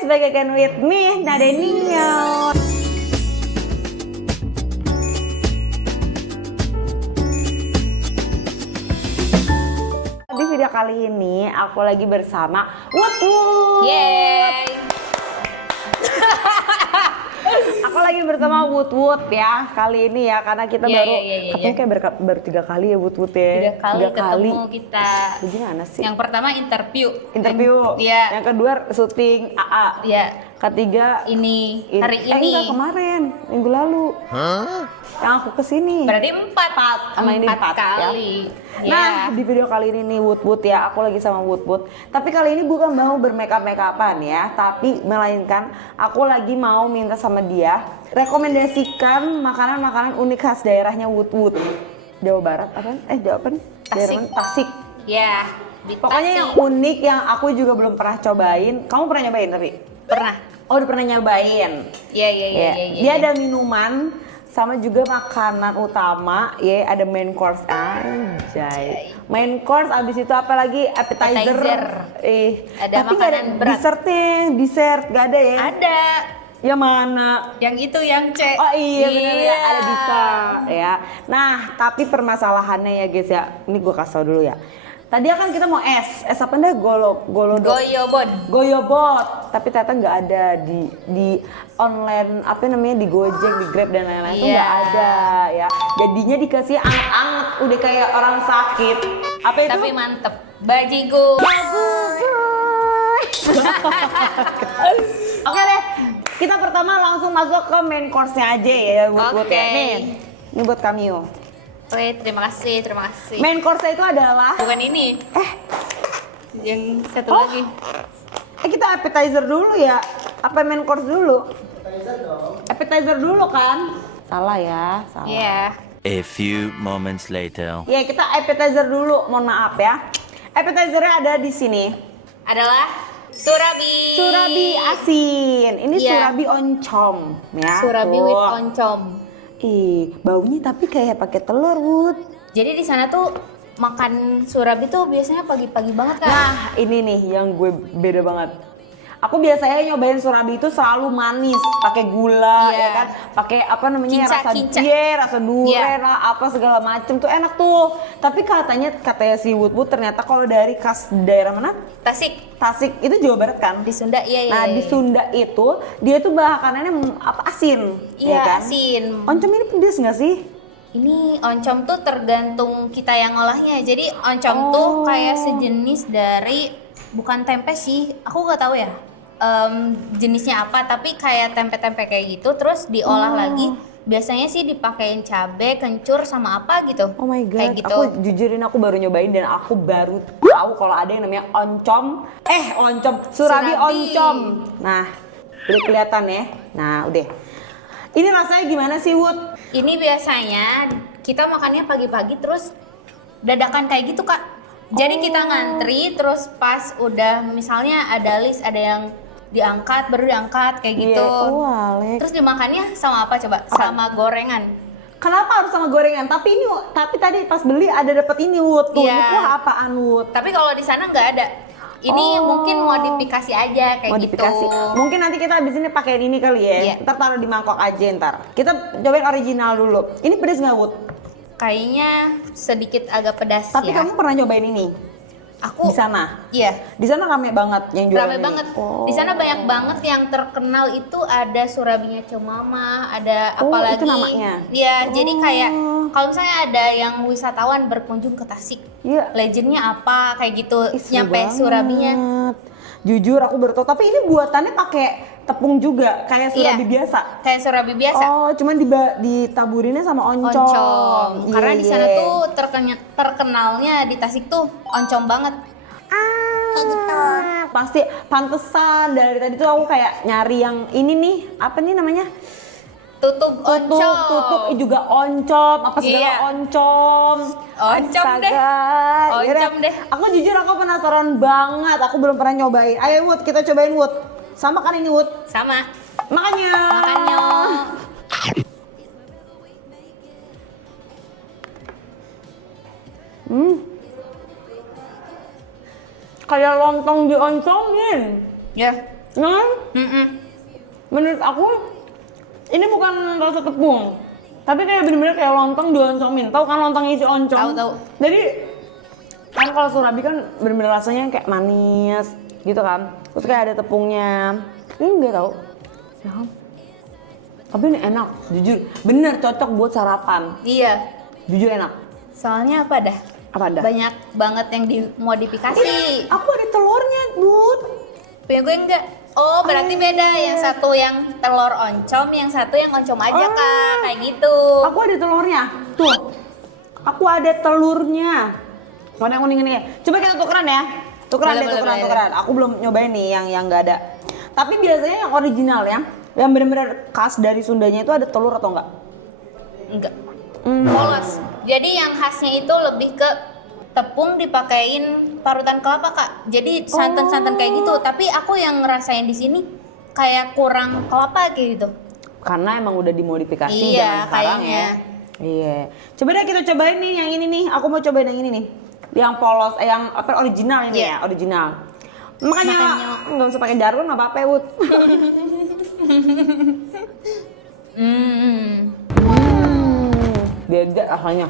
guys, back again with me, Nade Nio. Di video kali ini aku lagi bersama Wood. Yeay. Aku lagi bersama Wood ya kali ini ya, karena kita katanya kayak baru 3 kali ya Wood ya. 3 kali ketemu kita. Gimana sih? Yang pertama interview. Iya. Yang kedua syuting AA. Iya. Ketiga hari ini. Enggak, kemarin, minggu lalu. Yang aku kesini. Berarti 4 sama ini 4 kali. Ya. Nah, di video kali ini nih Wood ya, aku lagi sama Wood. Tapi kali ini bukan mau bermakeup-makeupan ya, tapi melainkan aku lagi mau minta sama dia rekomendasikan makanan-makanan unik khas daerahnya Wood. Jawa Barat apa? Tasik. Ya, di Pokoknya Tasik. yang unik yang aku juga belum pernah cobain. Kamu pernah nyobain tapi? Pernah. Oh, udah pernah nyobain. Iya. Dia ada minuman sama juga makanan utama, ya ada main course anjay. Main course abis itu apa lagi? Appetizer. Ada tapi nggak ada makanan berat. Dessert gak ada ya? Ada. Ya mana? Yang itu yang C. Oh iya bener ya, ada dessert ya. Nah, tapi permasalahannya ya guys ya, ini gue kasih tau dulu ya. Tadi kan kita mau es apa dah Goyobot, tapi ternyata nggak ada di online apa namanya di Gojek, di Grab dan lain-lain itu nggak ada ya. Jadinya dikasih anget-anget, udah kayak orang sakit. Apa itu? Tapi mantep. Bajigur. Oke deh, kita pertama langsung masuk ke main course-nya aja ya buat ya. Nih, ini buat kami yo. Wait, terima kasih. Main course-nya itu adalah Bukan ini. Yang satu Oh. lagi. Kita appetizer dulu ya. Apa main course dulu? Appetizer dulu kan? Salah ya, salah. Iya. A few moments later. Ya, kita appetizer dulu. Mohon maaf ya. Appetizernya ada di sini. Adalah surabi. Surabi asin. Ini Iya. surabi oncom ya. Surabi Tuh. with oncom. Ih, baunya tapi kayak pakai telur, Wood. Jadi di sana tuh makan surabi tuh biasanya pagi-pagi banget kan? Nah, ini nih yang gue beda banget. Aku biasanya nyobain surabi itu selalu manis, pakai gula, Iya. ya kan, pakai apa namanya Kinca. rasa durian, Iya. apa segala macem tuh enak tuh. Tapi katanya si Wood ternyata kalau dari khas daerah mana? Tasik itu Jawa Barat kan? Di Sunda, iya. Nah di Sunda itu dia tuh makanannya apa asin, Iya, ya kan? asin. Oncom ini pedes nggak sih? Ini oncom tuh tergantung kita yang ngolahnya. Jadi oncom tuh kayak sejenis dari, bukan tempe sih, aku nggak tahu ya jenisnya apa, tapi kayak tempe-tempe kayak gitu, terus diolah lagi. Biasanya sih dipakein cabe, kencur sama apa gitu. Oh my god, kayak gitu. aku jujurin aku baru nyobain dan aku baru tahu kalau ada yang namanya surabi oncom. Nah, udah kelihatan ya. Nah, udah. Ini rasanya gimana sih, Wood? Ini biasanya kita makannya pagi-pagi terus dadakan kayak gitu, Kak. Jadi kita ngantri terus pas udah misalnya ada list, ada yang baru diangkat kayak gitu. Alek. Terus dimakannya sama apa coba? Sama gorengan. Kenapa harus sama gorengan? Tapi tadi pas beli ada dapet ini, Wood. Tuh, Iya. ini apaan, Wood? Tapi kalau di sana nggak ada. Ini mungkin modifikasi aja kayak Modifikasi. gitu. Mungkin nanti kita abis ini pakein ini kali ya. Iya. Ntar taruh di mangkok aja ntar. Kita cobain original dulu. Ini pedes nggak, Wood? Kayaknya sedikit agak pedas Tapi ya. kamu pernah nyobain ini? Di Aku sana? Iya. Di sana rame banget yang jualan Rame ini. banget. Oh. Di sana banyak banget yang terkenal itu ada surabinya Comama, ada Oh, apalagi. itu namanya? Iya, jadi kayak Oh. kalau misalnya ada yang wisatawan berkunjung ke Tasik, Iya. legendnya apa kayak gitu, Ih, seru nyampe banget. surabinya. Jujur aku baru tahu, tapi ini buatannya pakai tepung juga kayak surabi biasa. Kayak surabi biasa. Oh, cuman ditaburinnya sama oncom. Oncom. Iya, Karena di sana iya. tuh terkenalnya di Tasik tuh oncom banget. Kayak gitu. Pasti pantesan dari tadi tuh aku kayak nyari yang ini nih, apa nih namanya? Tutup oncom. Tutup juga oncom, apa segala Iya. oncom. Oncom deh. Astaga. Oncom Yaudah, deh. Aku jujur aku penasaran banget, aku belum pernah nyobain. Ayo Wood, kita cobain Wood. Sama kan ini Wood? Sama. Makanya. Kayak lontong dioncongin. Ya, Nah, Mm-mm. menurut aku ini bukan rasa tepung, tapi kayak bener-bener kayak lontong dioncomin. Tahu kan lontong isi oncom? Tahu. Jadi kan kalau surabi kan bener-bener rasanya kayak manis gitu kan. Terus kayak ada tepungnya. Ini enggak tahu. Ya kan? Tapi ini enak, jujur. Bener cocok buat sarapan. Iya. Jujur enak. Soalnya apa dah? Apa dah? Banyak banget yang dimodifikasi. Aku ada telurnya, Bud. Punya gue enggak. Oh, berarti beda. Yang satu yang telur oncom, yang satu yang oncom aja, Kak. Kayak gitu. Aku ada telurnya. Tuh. Aku ada telurnya. Mana yang kuning ini? Coba kita tukeran ya. Tukeran Boleh, deh, boleh, boleh. tukeran. Aku belum nyobain nih yang nggak ada. Tapi biasanya yang original ya, yang benar-benar khas dari Sundanya itu ada telur atau enggak? Enggak. Polos. Jadi yang khasnya itu lebih ke tepung dipakein parutan kelapa, Kak. Jadi santan-santan kayak gitu. Tapi aku yang ngerasain di sini kayak kurang kelapa kayak gitu. Karena emang udah dimodifikasi Iya, zaman sekarang kayaknya. ya. Iya. Coba deh kita cobain nih yang ini nih. Aku mau cobain yang ini nih. Yang polos, yang apa original ini Iya. ya, original. Makanya nggak usah pakai jargon nggak apa-apa, Wut. Beda rasanya.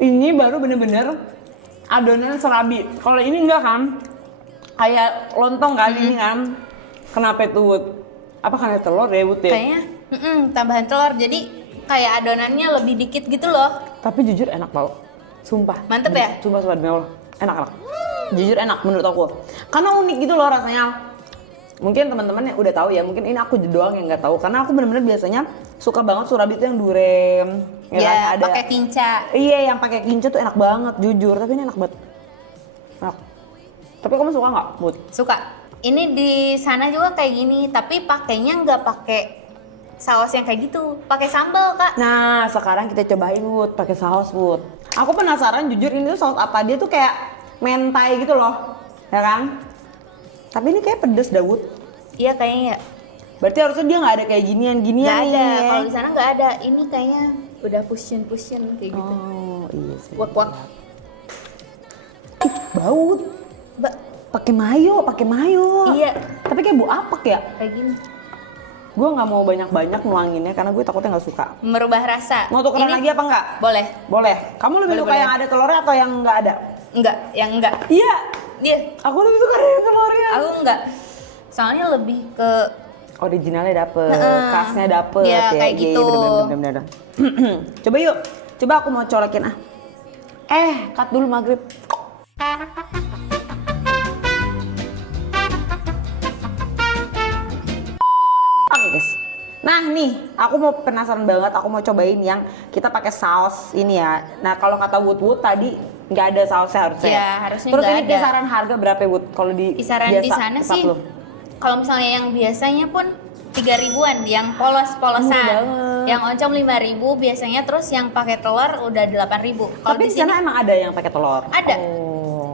Ini baru bener-bener adonan serabi. Kalau ini enggak kan? Kayak lontong kan ini kan? Kenapa itu, Wut? Apa karena telur ya, Wut ya? Kayaknya tambahan telur. Jadi kayak adonannya lebih dikit gitu loh. Tapi jujur enak tau. Sumpah. Mantep ya? Sumpah demi Allah. Enak. Jujur enak menurut aku. Karena unik gitu loh rasanya. Mungkin teman-teman yang udah tahu ya, mungkin ini aku doang yang nggak tahu. Karena aku bener-bener biasanya suka banget surabi itu yang durian. Ya, kan? pakai kinca. Iya, yang pakai kinca tuh enak banget, jujur. Tapi ini enak banget. Enak. Tapi kamu suka nggak, Bud? Suka. Ini di sana juga kayak gini, tapi pakainya nggak pakai saus yang kayak gitu, pakai sambal, Kak. Nah, sekarang kita cobain, Bud, pakai saus, Bud. Aku penasaran, jujur ini tuh saus apa? Dia tuh kayak mentai gitu loh, ya kan? Tapi ini kayak pedes, Dawud. Iya kayaknya ya. Berarti harusnya dia nggak ada kayak ginian-ginian Nggak ada. nih. Kalau di sana nggak ada. Ini kayaknya udah push-in kayak gitu. Oh, iya sih. Wak-wak. Bau. Mbak, Pakai mayo. iya Tapi kayak bau apek ya. kayak gini. Gue nggak mau banyak-banyak nuanginnya karena gue takutnya nggak suka. Merubah rasa. Mau tukeran Ini lagi apa enggak? boleh. Boleh. Kamu lebih Boleh, suka boleh. yang ada telurnya atau yang nggak ada? Enggak, yang enggak. Iya. Dia, Aku lebih suka yang telurnya. aku enggak. Soalnya lebih ke Originalnya dapet, Heeh. khasnya dapet Iya, ya. kayak Iya, gitu. bener-bener. Coba yuk. Coba aku mau colekin ah. Cut dulu maghrib. Oke guys. Nah nih, aku mau penasaran banget. Aku mau cobain yang kita pakai saus ini ya. Nah kalau kata Wood tadi nggak ada sausnya harusnya. Iya, harusnya Terus nggak ini ada. kisaran harga berapa Wood? Kalau di kisaran biasa di sana tempat sih. lu? Kalau misalnya yang biasanya pun 3.000-an, yang polos-polosan. Murah banget. Yang oncom 5.000 biasanya, terus yang pakai telur udah 8.000. Kalau Tapi di di sini sana emang ada yang pakai telur. Ada. Oh.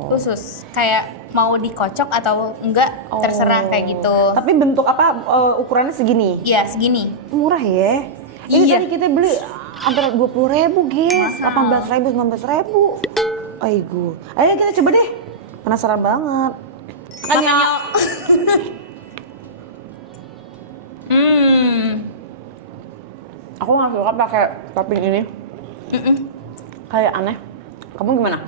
khusus, kayak mau dikocok atau enggak terserah kayak gitu. Tapi bentuk apa ukurannya segini? Iya, segini. Murah ya. Ini Iya. tadi kita beli hampir 20.000 guys, Mahal. 18.000, 19.000. Aigo. Ayo kita coba deh. Penasaran banget. Makanya Aku nggak suka pakai topping ini. Kayak aneh. Kamu gimana?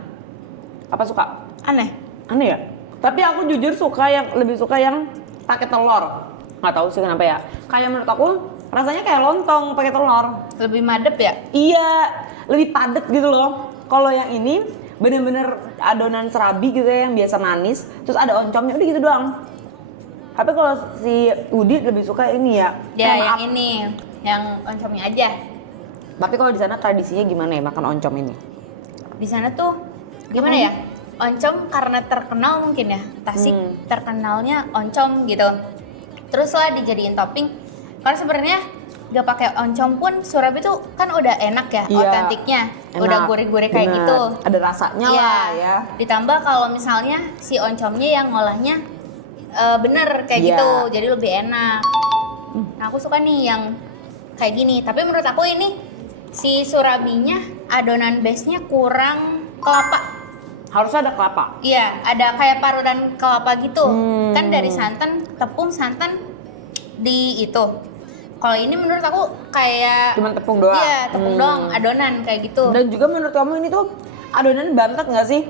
Apa suka? aneh. Aneh ya? Tapi aku jujur lebih suka yang pakai telur. Nggak tahu sih kenapa ya. Kayak menurut aku rasanya kayak lontong pakai telur. Lebih madep ya? Iya, lebih padat gitu loh. Kalau yang ini bener-bener adonan serabi gitu ya, yang biasa manis, terus ada oncomnya, udah gitu doang. Tapi kalau si Udi lebih suka ini ya. Ya, maaf. yang ini, yang oncomnya aja. Tapi kalau di sana tradisinya gimana ya makan oncom ini? Di sana tuh gimana ya? Oncom karena terkenal mungkin ya. Tasik terkenalnya oncom gitu. Terus lah dijadiin topping. Karena sebenarnya gak pakai oncom pun Surabi tuh kan udah enak ya, Iya, otentiknya. Udah enak, gurih-gurih kayak bener. gitu. Ada rasanya Iya. lah ya. Ditambah kalau misalnya si oncomnya yang ngolahnya bener kayak Iya. gitu, jadi lebih enak. Nah aku suka nih yang kayak gini. Tapi menurut aku ini si surabinya adonan base-nya kurang kelapa. Harusnya ada kelapa. Iya, ada kayak parutan kelapa gitu. Kan dari santan, tepung, santan di itu. Kalau ini menurut aku kayak Cuman tepung doang. Iya, tepung doang, adonan kayak gitu. Dan juga menurut kamu ini tuh adonan bantet nggak sih?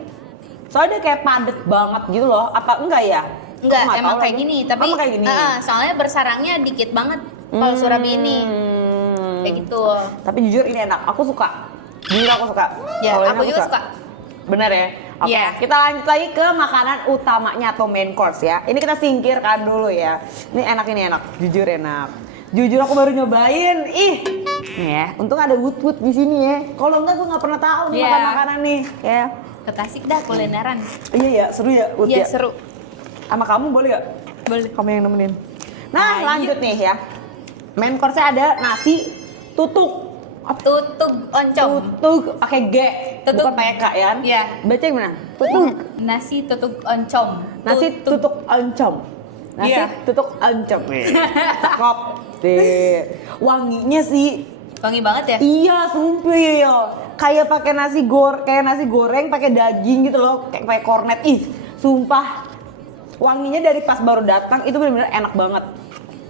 Soalnya dia kayak padet banget gitu loh. Apa enggak ya? Enggak, Aku nggak emang tahu kayak lagi. gini, tapi Emang kayak gini. soalnya bersarangnya dikit banget kalau surabi ini. Kayak gitu. Tapi jujur ini enak. Aku suka. Jujur aku suka. Ya, Kalau ini aku juga suka. Bener ya? Oke, Iya. kita lanjut lagi ke makanan utamanya atau main course ya. Ini kita singkirkan dulu ya. Ini enak, jujur enak. Jujur aku baru nyobain. Ih, nih ya. Untung ada wood di sini ya. Kalau enggak aku nggak pernah tahu nih Iya. makan makanan nih. Ya. Ke Tasik dah kulineran. Iya ya, seru ya wood Iya, ya. seru. Sama kamu boleh gak? Boleh. Kamu yang nemenin. Nah, Nah, lanjut nih ya. Main course-nya ada nasi tutuk. Tutug oncom. Tutuk pakai G, Tutuk. bukan pakai K ya. Iya. Baca yang mana? Tutuk. Nasi tutug oncom. Nasi tutuk oncom. Nasi Iya. tutuk oncom. Cakep. Deh. Wanginya sih. Wangi banget ya? Iya, sumpah ya. Kayak pakai nasi goreng pakai daging gitu loh, kayak pakai kornet. Ih, sumpah. Wanginya dari pas baru datang itu benar-benar enak banget.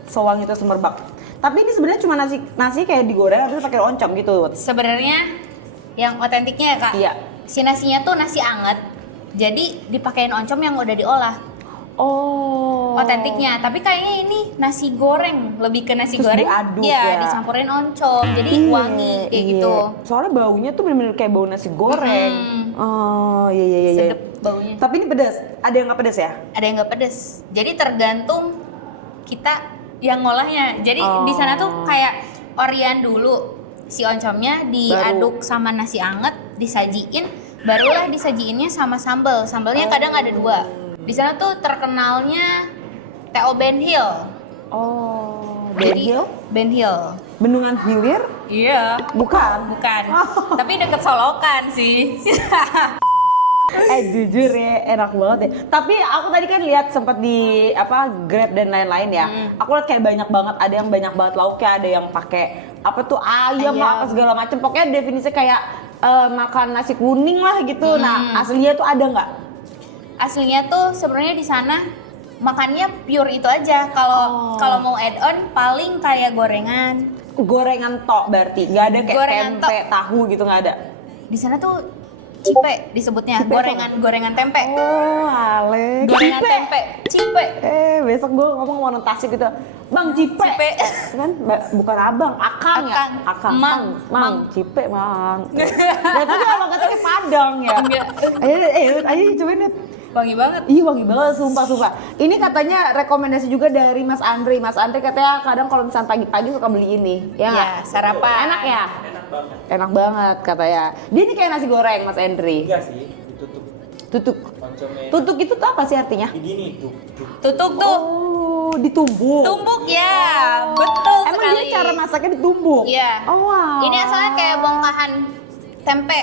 Sewangi itu semerbak. Tapi ini sebenarnya cuma nasi kayak digoreng terus pakai oncom gitu. Sebenarnya yang otentiknya ya kak, Iya. si nasinya tuh nasi anget, jadi dipakein oncom yang udah diolah. Oh. Otentiknya, tapi kayaknya ini nasi goreng, lebih ke nasi Terus goreng. diaduk Iya, ya. dicampurin oncom, jadi wangi kayak Iya. gitu. Soalnya baunya tuh bener-bener kayak bau nasi goreng. Oh, iya. Sedep baunya. Tapi ini pedas. Ada yang nggak pedas ya? Ada yang nggak pedes, jadi tergantung kita yang ngolahnya. Jadi di sana tuh kayak Orian dulu, si oncomnya diaduk sama nasi anget, disajiin, barulah disajiinnya sama sambal. Sambalnya kadang ada 2. Di sana tuh terkenalnya TO Ben Hill. Oh, Ben Jadi, Hill? Ben Hill. Bendungan Hilir? Iya. Bukan. Bukan. Tapi deket Solokan sih. Jujur ya, enak banget ya. Tapi aku tadi kan lihat sempat di Grab dan lain-lain ya. Aku lihat kayak banyak banget, ada yang banyak banget lauknya, ada yang pakai apa tuh ayam lah, apa segala macam. Pokoknya definisinya kayak makan nasi kuning lah gitu. Nah, aslinya tuh ada nggak? Aslinya tuh sebenarnya di sana makannya pure itu aja. Kalau mau add on paling kayak gorengan. Gorengan tok berarti, nggak ada kayak Gorengan tempe, tahu gitu nggak ada. Di sana tuh cipe disebutnya, Cipe gorengan tempe. Oh, ale. Gorengan Cipe. tempe, cipe. Besok gue ngomong mau Tasik gitu. Bang, Cipe. Cipe. Kan bukan abang, Akang ya? Akang. Akang. Mang. Mang. Cipe, Mang. Nah, itu kalau katanya Padang ya. Enggak. Ayo cobain deh. Wangi banget. Ih, wangi banget, sumpah. Ini katanya rekomendasi juga dari Mas Andri. Mas Andri katanya kadang kalau misalnya pagi-pagi suka beli ini. Ya, Iya, nggak? sarapan. Enak ya? Enak banget katanya. Dia ini kayak nasi goreng, Mas Andri. Enggak sih, ditutup Tutuk. oncomnya. Tutuk itu tuh apa sih artinya? Begini, Tutuk tuh. Oh, ditumbuk. Tumbuk ya, betul Emang sekali. dia cara masaknya ditumbuk? Iya. Oh, wow. Ini asalnya kayak bongkahan tempe.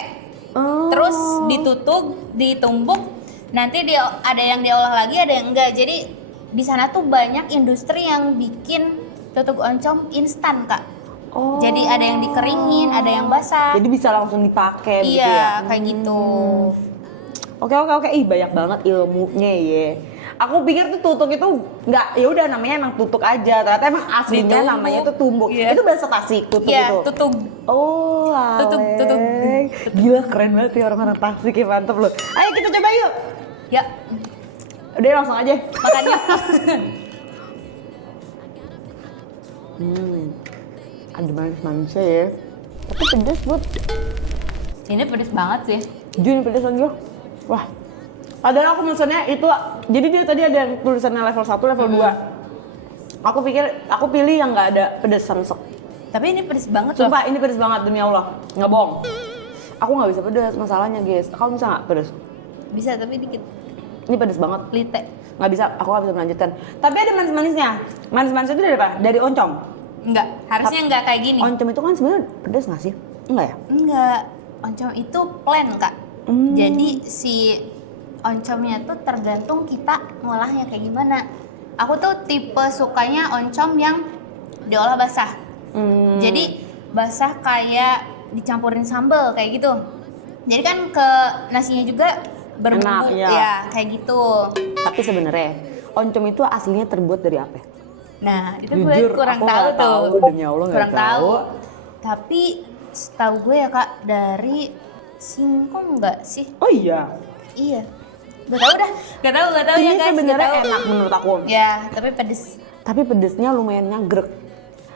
Oh. Terus ditutuk, ditumbuk. Nanti ada yang diolah lagi, ada yang enggak. Jadi di sana tuh banyak industri yang bikin tutuk oncom instan, Kak. Oh. Jadi ada yang dikeringin, ada yang basah. Jadi bisa langsung dipakai gitu ya? Iya, kayak gitu. Oke. Ih, banyak banget ilmunya ya. Aku pikir tuh tutuk itu nggak, ya udah namanya emang tutuk aja. Ternyata emang aslinya Ditumbuk. namanya tuh tumbuk. Iya. Itu bahasa Tasik, tutuk Iya, itu. tutuk. Oh, Tutuk. alek. Gila, keren banget ya orang-orang Tasik ya, mantep loh. Ayo kita coba yuk. Ya, Udah langsung aja. makannya. Ada manis-manisnya ya. Tapi pedes buat. Ini pedes banget sih. Jujur ini pedes lagi loh. Wah. Padahal aku pesennya itu, jadi dia tadi ada yang tulisannya level 1, level 2. Aku pilih yang nggak ada pedes samsek. Tapi ini pedes banget loh. Sumpah ini pedes banget demi Allah, nggak bohong. Aku nggak bisa pedes masalahnya guys. Kamu bisa nggak pedes? Bisa, tapi dikit. Ini pedes banget. Lite. Nggak bisa, aku nggak bisa melanjutkan. Tapi ada manis-manisnya. Manis-manisnya itu dari apa? Dari oncom. Enggak, harusnya enggak kayak gini. Oncom itu kan sebenarnya pedes nggak sih? Enggak ya? Enggak, oncom itu plain, Kak. Jadi si oncomnya tuh tergantung kita ngolahnya kayak gimana. Aku tuh tipe sukanya oncom yang diolah basah. Jadi basah kayak dicampurin sambal kayak gitu. Jadi kan ke nasinya juga berbumbu, Enak, iya. ya kayak gitu. Tapi sebenarnya oncom itu aslinya terbuat dari apa? Nah, itu Jujur, gue kurang aku tahu nggak tuh. tahu, demi Allah nggak Kurang tahu. tahu. Tapi setahu gue ya Kak, dari singkong nggak sih? Oh iya. Iya. Gak tahu dah. Gak tahu ya Ini guys. sebenarnya Gak tahu. enak menurut aku. Ya, tapi pedes. Tapi pedesnya lumayan nyagrek.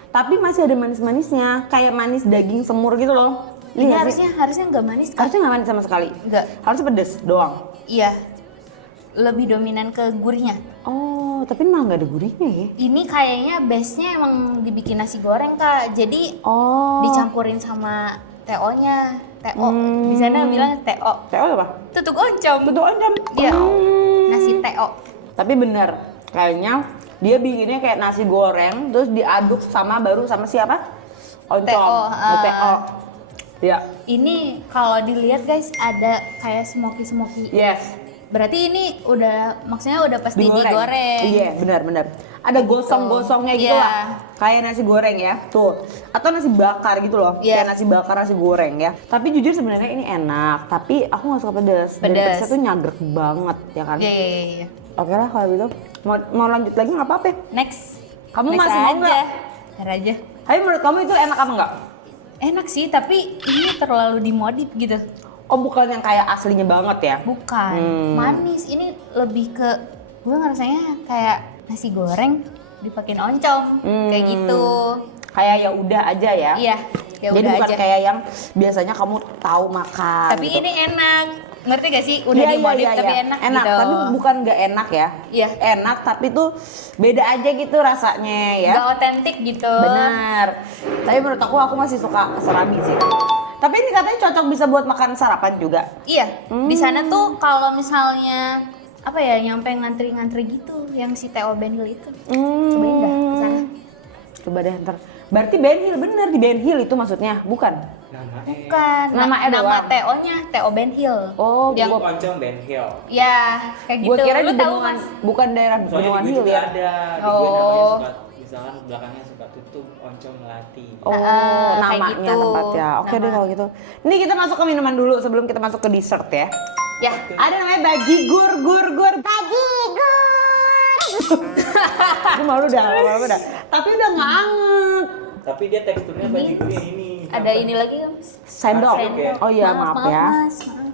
Tapi masih ada manis-manisnya, kayak manis daging semur gitu loh. Ini Iya nggak sih? harusnya nggak manis Kak. Harusnya nggak manis sama sekali. Nggak. Harusnya pedes doang. Iya. Lebih dominan ke gurihnya. Oh, tapi malah nggak ada gurihnya ya? Ini kayaknya base-nya emang dibikin nasi goreng Kak. Jadi Oh. dicampurin sama TO-nya. TO. Di sana bilang TO. Teo apa? Tutuk oncom. Tutuk oncom. Iya. Nasi TO. Tapi bener, kayaknya dia bikinnya kayak nasi goreng, terus diaduk sama baru sama siapa? Oncom. TO, TO. Ya. Ini kalau dilihat guys ada kayak smoky-smoky. Yes. Berarti ini maksudnya udah pasti digoreng. Iya, benar-benar. Ada gosong-gosongnya gitu Iya. lah. Kayak nasi goreng ya, tuh. Atau nasi bakar gitu loh. Iya. Kayak nasi bakar, nasi goreng ya. Tapi jujur sebenarnya ini enak, tapi aku nggak suka pedas. Dan Pedas. pedasnya tuh nyagrek banget, ya kan? Iya. Oke lah kalau gitu. Mau lanjut lagi nggak apa-apa. Next. Kamu Next masih mau aja. nggak? Ntar aja. Tapi menurut kamu itu enak apa enggak? Enak sih, tapi ini terlalu dimodif gitu. Oh, bukan yang kayak aslinya banget ya? Bukan. Manis. Ini lebih ke gue ngerasanya kayak nasi goreng dipakein oncom kayak gitu. Kayak ya udah aja ya. Iya, ya Jadi udah bukan aja. kayak yang biasanya kamu tahu makan. Tapi gitu. ini enak. Ngerti gak sih? Udah Iya, dimodif iya, tapi iya. enak, Enak, gitu. tapi bukan nggak enak ya. Iya. Enak tapi tuh beda aja gitu rasanya ya. Gak otentik gitu. Benar. Tapi menurut aku masih suka serabi sih. Tapi ini katanya cocok bisa buat makan sarapan juga. Iya, di sana tuh kalau misalnya apa ya nyampe ngantri-ngantri gitu yang si Theo Ben Hill itu. Cobain dah ke sana. Coba deh ntar. Berarti Ben Hill bener di Ben Hill itu maksudnya, bukan? Bukan. Namanya nama doang. Theo-nya Theo Ben Hill. Oh, yang gua, Oncom Ben Hill. ya kayak gitu. gua kira Lu di tahu Bendungan, Mas? bukan daerah Soalnya Bendungan di gue Hill juga ya. ada. Di gue Oh. namanya suka, misalkan belakangnya suka tutup Oncom Melati. Oh, kayak namanya gitu. tempatnya. Oke deh Nama. kalau gitu. Ini kita masuk ke minuman dulu sebelum kita masuk ke dessert ya. Ya, Ada namanya bajigur, gur. Bajigur. Gue malu dah. Tapi udah nggak anget. Tapi dia teksturnya bajigurnya ini. ada ini lagi kan Mas? Sendok. Sendok. Oh iya maaf ya. Mas, maaf.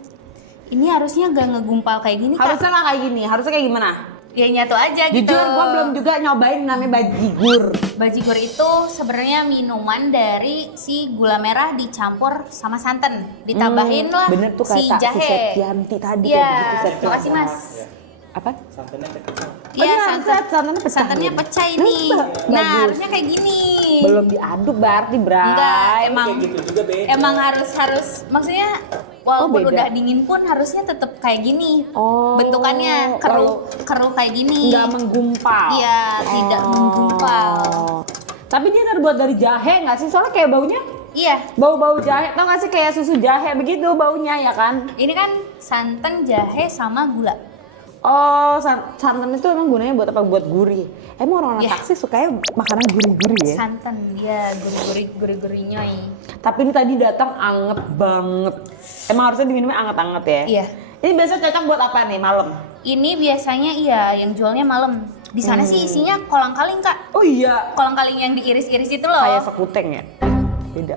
Ini harusnya gak ngegumpal kayak gini Kak. Harusnya nggak kayak gini. Harusnya kayak gimana? Ya nyatu aja gitu. Jujur gue belum juga nyobain namanya bajigur. Bajigur itu sebenarnya minuman dari si gula merah dicampur sama santan, ditambahin lah Bener tuh si kata si jahe. Septianti tadi Iya, kayak gitu Septianti. makasih Mas. Apa? Santannya kecil. Iya, santannya pecah. santannya gitu. pecah ini. Bagus. Nah, harusnya kayak gini. Belum diaduk berarti, Bray. Enggak, emang Kayak gitu juga beda. emang harus maksudnya walaupun beda. udah dingin pun harusnya tetap kayak gini. Oh, Bentukannya keruh kayak gini. Nggak menggumpal. Iya, tidak menggumpal. Tapi dia terbuat dari jahe nggak sih? Soalnya kayak baunya Iya, bau-bau jahe. Tau nggak sih kayak susu jahe begitu baunya ya kan? ini kan santan, jahe sama gula. Oh, santan itu emang gunanya buat apa? Buat gurih. Emang orang-orang Iya. taksi sukanya makanan gurih-gurih ya? Santan, ya gurih-gurih nyoy. Tapi ini tadi datang anget banget. Emang harusnya diminumnya anget-anget ya? Iya. Ini biasa cocok buat apa nih malam? Ini biasanya iya yang jualnya malam. Di sana sih isinya kolang-kaling Kak. Oh iya. Kolang-kaling yang diiris-iris itu loh. Kayak sekuteng ya? Beda.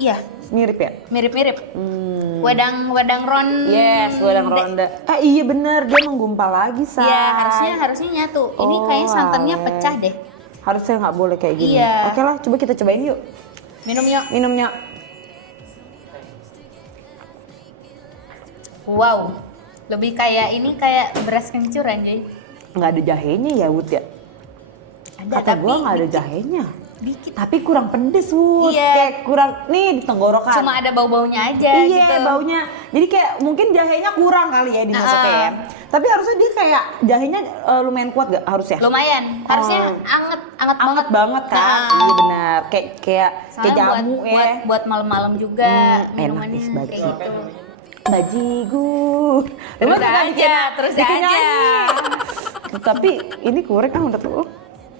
Iya, Mirip ya? mirip-mirip. Wedang ron. Yes, wedang ronda. Iya bener, dia menggumpal lagi say. Iya, harusnya nyatu. Ini Oh, kayaknya santannya ale. pecah deh. Harusnya nggak boleh kayak gini. Iya. Oke lah, coba kita cobain yuk. Minum yuk. Minumnya. Wow. Lebih kayak ini kayak beras kencur anjay. Nggak ada jahenya ya, Wut ya? Ada Kata tapi gua nggak ada dikit. jahenya. Dikit. Tapi kurang pedes, Wut. Iya. Kayak kurang, nih di tenggorokan. Cuma ada bau-baunya aja Iya, gitu. baunya. Jadi kayak mungkin jahenya kurang kali ya dimasukin. Tapi harusnya dia kayak jahenya lumayan kuat gak harusnya? Lumayan. Harusnya anget Anget banget kan? Nah. Iya benar. Kayak Soalnya jamu buat, ya. buat malam-malam juga Enak minumannya nih sebagai kayak gitu. Bajigur. Terus Lu suka aja, terus bikin aja. nyanyi. Tapi ini kurang kan menurut lu?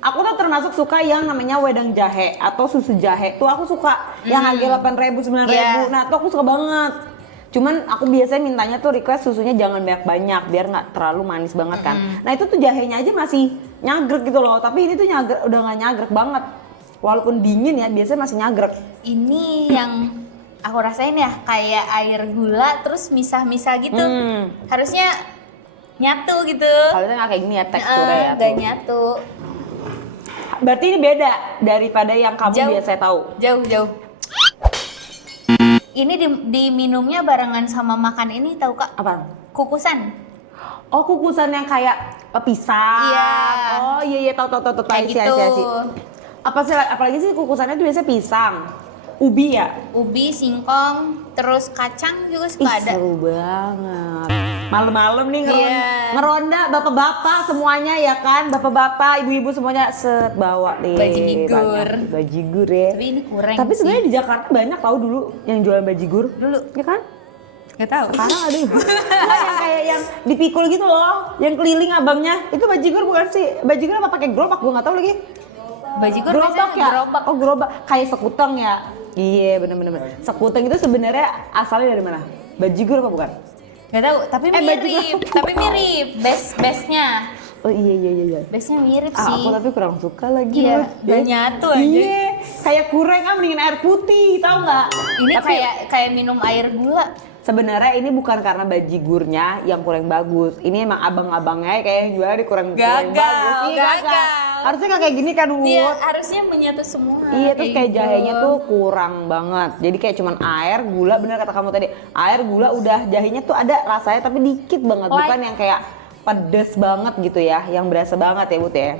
Aku tuh termasuk suka yang namanya wedang jahe atau susu jahe. Tuh aku suka yang harga 8.000 9.000. Iya. Nah, tuh aku suka banget. Cuman aku biasanya mintanya tuh request susunya jangan banyak biar nggak terlalu manis banget kan. Nah itu tuh jahenya aja masih nyagrek gitu loh, tapi ini tuh udah nggak nyagrek banget. Walaupun dingin ya biasanya masih nyagrek. Ini yang aku rasain ya kayak air gula terus misah-misah gitu. Harusnya nyatu gitu. Kalau nggak kayak gini ya teksturnya ya. Gak tuh. nyatu. Berarti ini beda daripada yang kamu Jauh. biasa tahu. Jauh. Ini diminumnya barengan sama makan ini tahu Kak? Apa? Kukusan. Oh kukusan yang kayak pisang. Iya. Oh iya tahu. Kayak Isi. gitu. Apa sih apalagi sih kukusannya tuh biasanya pisang, ubi ya. Ubi, singkong, terus kacang juga Ih, suka ada. seru banget. Malam-malam nih Iya. ngeronda bapak-bapak semuanya ya kan, bapak-bapak, ibu-ibu semuanya set bawa nih. Bajigur. banyak. Bajigur ya. Tapi ini kurang Tapi sih. sebenarnya di Jakarta banyak tahu dulu yang jualan bajigur. Dulu. Ya kan? Gak tahu. Sekarang ada yang yang kayak yang dipikul gitu loh, yang keliling abangnya. Itu bajigur bukan sih? Bajigur apa pakai gerobak? Gua nggak tahu lagi. Bajigur Gerobak biasanya ya? gerobak. Oh gerobak, kayak sekuteng ya? Iya bener. Sekuteng itu sebenarnya asalnya dari mana? Bajigur apa bukan? Gak tahu, tapi mirip. Tapi mirip. Base-nya. Oh iya. Base-nya mirip Ah, sih. aku tapi kurang suka lagi. Iya, Rod. gak nyatu aja. Iya, kayak kurang mendingin air putih, tau nggak? Ini Tapi kayak minum air gula. sebenarnya ini bukan karena bajigurnya yang kurang bagus. Ini emang abang-abangnya kayak yang jual di kurang Gagal, bagus. Iya, gagal. Harusnya nggak kayak gini kan, Dia Wut. harusnya menyatu semua. Iya, terus kayak gitu. jahenya tuh kurang banget. Jadi kayak cuman air, gula, bener kata kamu tadi. Air, gula, udah jahenya tuh ada rasanya tapi dikit banget. Like- Bukan yang kayak pedes banget gitu ya, yang berasa banget ya, Wut ya.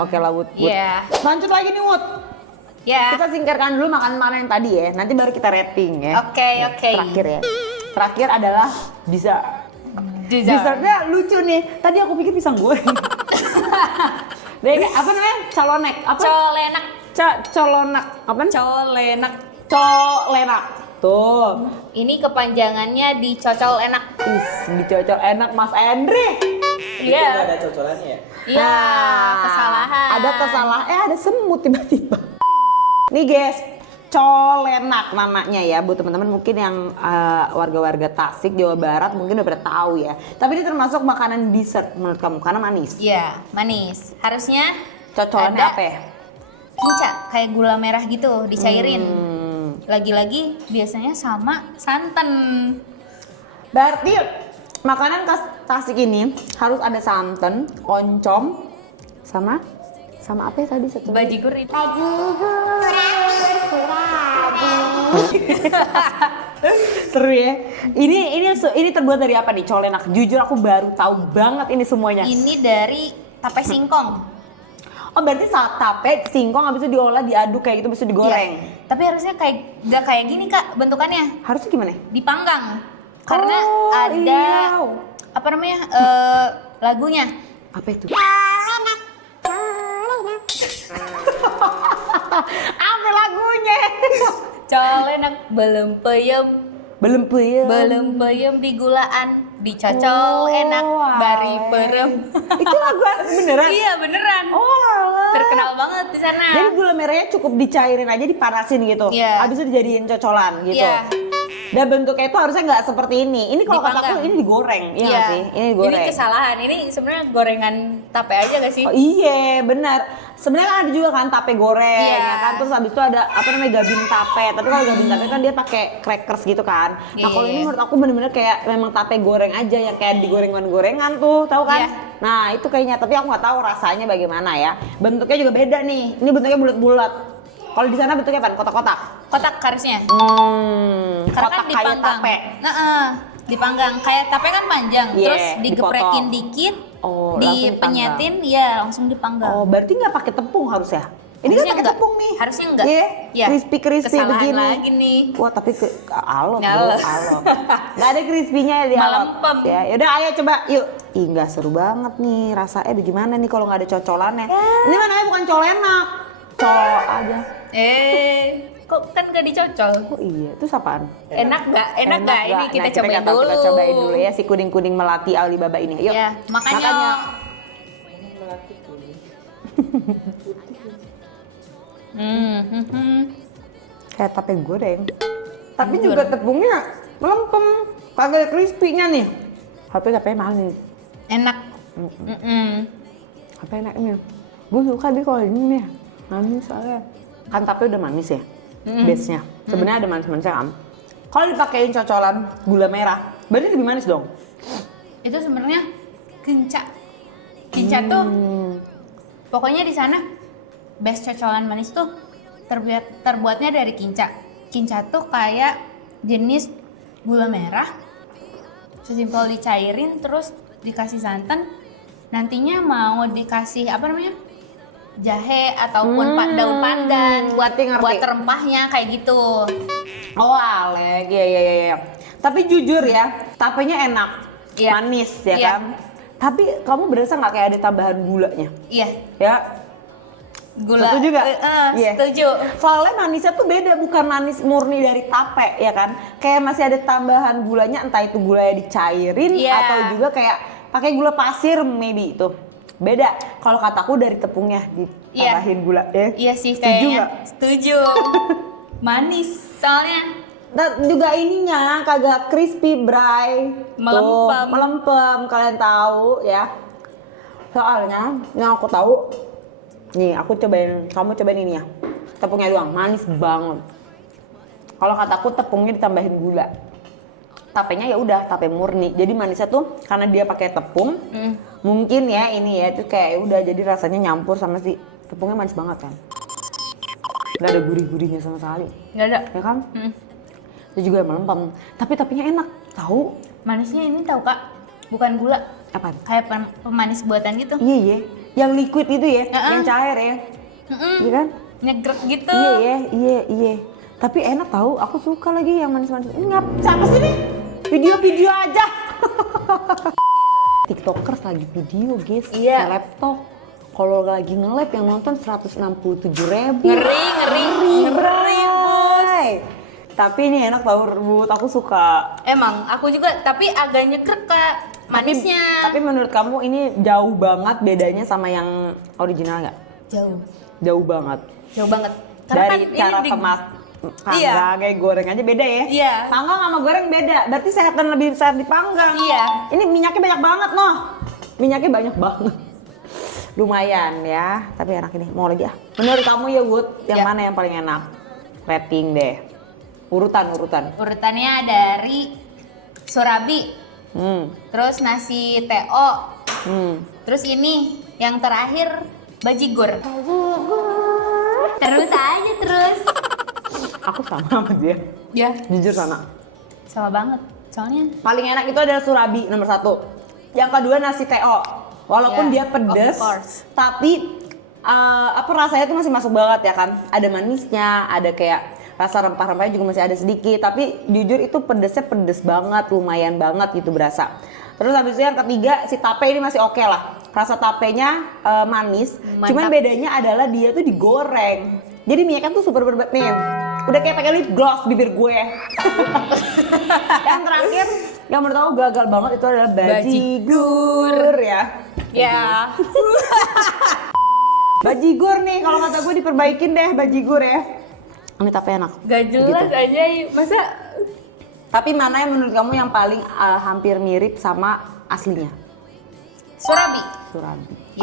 Oke lah, Wut. Iya. Lanjut lagi nih, Wut. Ya. Kita singkirkan dulu makanan-makanan yang tadi ya. Nanti baru kita rating ya. Oke. Terakhir ya. Terakhir adalah bisa Dessert. dessertnya lucu nih. Tadi aku pikir pisang goreng. Deh, apa namanya? Calonek. Apa? Colenak. Colonak. Apa? Colenak. Colenak. Tuh. Ini kepanjangannya dicocol enak. Is, dicocol enak Mas Andre. Itu nggak Iya. ada cocolannya ya? Iya, Nah, kesalahan. Ada kesalahan. Ada semut tiba-tiba. Nih guys, colenak namanya ya buat teman-teman mungkin yang warga-warga Tasik, Jawa Barat mungkin udah pada tahu ya. Tapi ini termasuk makanan dessert menurut kamu karena manis. Iya, manis. Harusnya Cocolannya ada apa ya? kinca, kayak gula merah gitu, dicairin. Hmm. Lagi-lagi biasanya sama santan. Berarti makanan khas Tasik ini harus ada santan, oncom, sama apa ya tadi satu? Bajigur itu. Seru ya. Ini terbuat dari apa nih colenak? Jujur aku baru tahu banget ini semuanya. Ini dari tape singkong. Oh berarti saat tape, singkong habis itu diolah, diaduk kayak gitu, habis itu digoreng. Iya. Tapi harusnya gak kayak gini Kak bentukannya. Harusnya gimana? Dipanggang. Karena Oh, ada iya. apa namanya lagunya. Apa itu? Apa lagunya? Colenak belum peyem, Belum puyeng. belum peyem di gulaan, dicocol enak bari perem. Itu lagu beneran? Iya beneran. Oh alah. Terkenal banget di sana. Jadi gula merahnya cukup dicairin aja, dipanasin gitu. Iya. Habis itu dijadiin cocolan gitu. Iya. Dan bentuknya itu harusnya nggak seperti ini. Ini kalau kataku Dipanggang. ini digoreng, iya nggak sih? Ini digoreng. Ini kesalahan. Ini sebenarnya gorengan tape aja gak sih? Oh iya, benar. Sebenarnya kan ada juga kan tape goreng, Iya. ya kan. Terus habis itu ada apa namanya gabin tape. Tapi kalau gabin tape kan dia pakai crackers gitu kan. Nah kalau ini Iya. menurut aku bener-bener kayak memang tape goreng aja yang kayak digoreng-gorengan tuh, tahu kan? Iya. Nah itu kayaknya. Tapi aku nggak tahu rasanya bagaimana ya. Bentuknya juga beda nih. Ini bentuknya bulat-bulat. Kalau di sana bentuknya apa? Kotak-kotak. Kotak harusnya. Hmm, Karena kotak kan kayak dipanggang. tape. Dipanggang. Kayak tape kan panjang. Iya, Terus digeprekin dipotong. dikit. Oh, langsung dipenyetin, ya langsung dipanggang. Oh, berarti nggak pakai tepung harusnya? Ini kan Harusnya pakai enggak. tepung nih. Harusnya enggak. Iya, Iya. crispy Kesalahan begini. lagi nih. Wah, tapi alot, Alot. bro, alot. Nggak ada crispy-nya di alot. Melempem. Ya, yaudah ayo coba, yuk. Ih, nggak seru banget nih. Rasanya bagaimana nih kalau nggak ada cocolannya? Ini mana namanya bukan colenak. aja. Kok kan gak dicocol? Oh iya, itu apaan? Enak gak? Enak gak? Ini nggak? kita Nah, cobain nggak tahu, dulu. Kita cobain dulu ya si kuning-kuning melati Alibaba ini. Yuk. Ya, makanya. Kayak tape goreng. Tapi juga tepungnya melempem, kagak ada crispy-nya nih. Tapi manis. Enak. Apa enaknya? Gue suka deh kalau ini nih, manis soalnya. Kan tapi udah manis ya, base-nya. Sebenarnya ada manis-manisnya kan. Kalau dipakein cocolan gula merah, berarti lebih manis dong. Itu sebenarnya kinca. Kinca tuh pokoknya di sana base cocolan manis tuh terbuatnya dari kinca. Kinca tuh kayak jenis gula merah. Sesimpel dicairin terus dikasih santan. Nantinya mau dikasih apa namanya? Jahe ataupun daun pandan buat rempahnya kayak gitu. Oh Alek, iya. Tapi jujur ya, tapenya enak, manis ya kan. Tapi kamu berasa nggak kayak ada tambahan gulanya? Iya. Ya. Gula. Setuju juga? Iya. Setuju. Soalnya manisnya tuh beda, bukan manis murni dari tape ya kan. Kayak masih ada tambahan gulanya, entah itu gulanya dicairin atau juga kayak pakai gula pasir maybe itu. Beda. Kalau kataku dari tepungnya ditambahin gula ya. Iya sih Setuju kayaknya. nggak? Setuju. Manis soalnya. Dan juga ininya kagak crispy, bray. Melempem. Tuh, melempem, kalian tahu ya. Soalnya yang aku tahu, nih aku cobain, kamu cobain ini ya. Tepungnya doang, manis banget. Kalau kataku tepungnya ditambahin gula. Tapenya ya udah tape murni. Jadi manisnya tuh karena dia pakai tepung, mungkin ya ini ya itu kayak udah jadi rasanya nyampur sama si tepungnya, manis banget kan. Gak ada gurih-gurihnya sama sekali. Gak ada. Ya kan? Itu juga melempem. Tapi tapenya enak, tahu? Manisnya ini tahu Kak, bukan gula. Apa? Kayak pemanis buatan gitu. Iya. Yang liquid itu ya, yang cair ya. Iya kan? Nyegrek gitu. Iya. Tapi enak tahu, aku suka lagi yang manis-manis. Ini siapa sih nih? Video-video aja. TikTokers lagi video guys, laptop. Kalau lagi nge-live yang nonton 167.000. Ngeri, bray. Tapi ini enak tau, Rebut, aku suka. Emang, aku juga, tapi agak nyegrek Kak, manisnya. Tapi menurut kamu ini jauh banget bedanya sama yang original nggak? Jauh banget. Jauh banget. Dari cara kemas panggang kayak goreng aja beda ya? Iya. Panggang sama goreng beda, berarti lebih sehat dipanggang. Iya. Ini minyaknya banyak banget noh. Minyaknya banyak banget. Lumayan ya, tapi enak ini. Mau lagi ah? Menurut kamu ya Wood, yang mana yang paling enak? Rating deh. Urutan. Urutannya dari Surabi, terus nasi TO, terus ini yang terakhir bajigur. Terus. Aku sama dia. Ya. Jujur sama. Sama banget. Soalnya Paling enak itu adalah Surabi nomor 1. Yang kedua nasi TO. Walaupun dia pedes, tapi rasanya tuh masih masuk banget ya kan. Ada manisnya, ada kayak rasa rempah-rempahnya juga masih ada sedikit. Tapi jujur itu pedesnya pedes banget, lumayan banget gitu berasa. Terus habis itu yang ketiga si tape ini masih oke lah. Rasa tapenya manis. Mantap. Cuman bedanya adalah dia tuh digoreng. Jadi minyaknya tuh super berbeda nih. Udah kayak pakai lip gloss bibir gue. Yang terakhir yang menurut aku gagal banget itu adalah bajigur ya. ya. Bajigur nih kalau kata gue diperbaikin deh bajigur ya. Ini tapi enak. Gak jelas aja masa. Tapi mana yang menurut kamu yang paling hampir mirip sama aslinya? Surabi.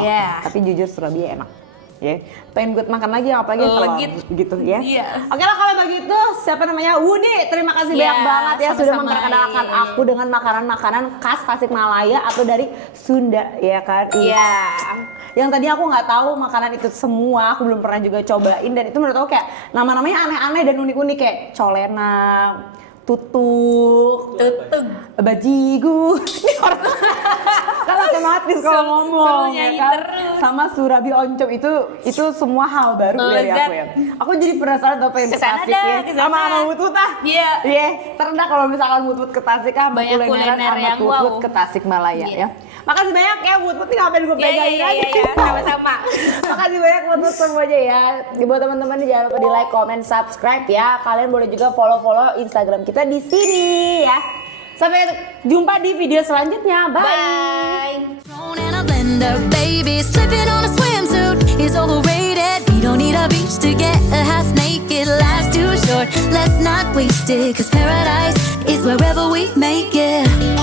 Oh, tapi jujur Surabi enak. Ya, pengen gue makan lagi apalagi kalau gitu ya. Oke lah kalau begitu siapa namanya Woody, terima kasih banyak banget ya sudah memperkenalkan aku dengan makanan-makanan khas Tasikmalaya atau dari Sunda ya kan. Iya. Yang tadi aku nggak tahu makanan itu semua, aku belum pernah juga cobain dan itu menurut aku kayak nama-namanya aneh-aneh dan unik-unik kayak colena, tutug, bajigur. Kan otomatis kalau ngomong ya kan. Sama Surabi oncom itu semua hal baru dari aku ya. Aku jadi penasaran tuh pengen ke Tasik ya. Sama Wut-Wut ah. Iya. Terendah kalau misalkan Wut-Wut ke Tasik ah, banyak kulineran sama Wut-Wut ke Tasikmalaya ya. Makasih banyak ya Wut-Wut, tinggal pengen gue pegangin aja. Iya, sama-sama. Makasih banyak Wut-Wut semuanya ya. Buat teman-teman jangan lupa di like, comment, subscribe ya. Kalian boleh juga follow Instagram kita di sini ya. Sampai jumpa di video selanjutnya. Bye. Thrown in a blender, baby, slipping on a swimsuit is overrated. We don't need a beach to get a half naked. Life's too short. Let's not wasted, 'cause paradise is wherever we make it.